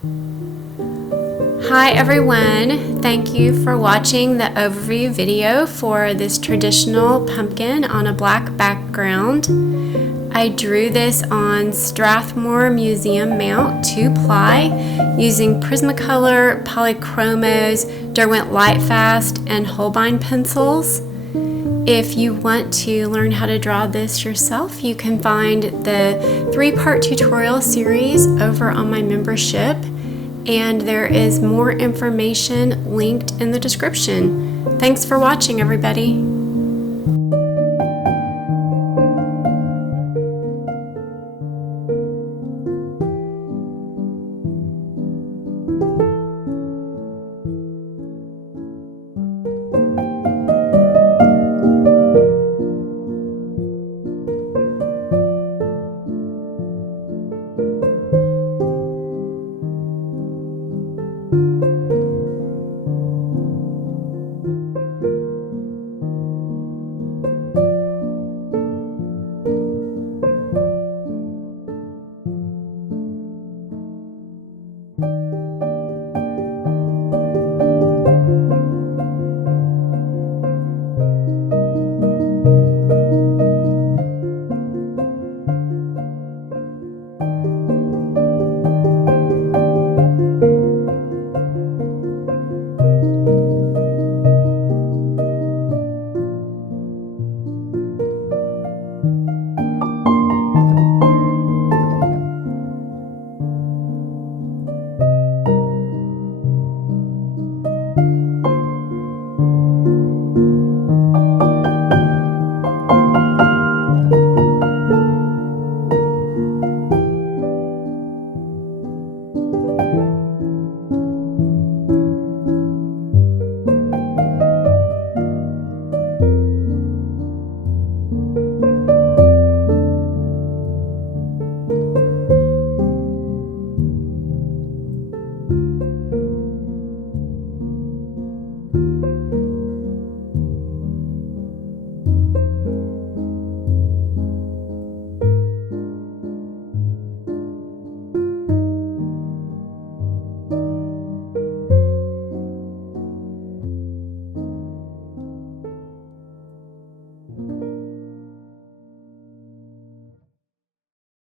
Hi everyone, thank you for watching the overview video for this traditional pumpkin on a black background. I drew this on Strathmore Museum Mount 2-ply using Prismacolor, Polychromos, Derwent Lightfast, and Holbein pencils. If you want to learn how to draw this yourself, you can find the 3-part tutorial series over on my membership, and there is more information linked in the description. Thanks for watching, everybody.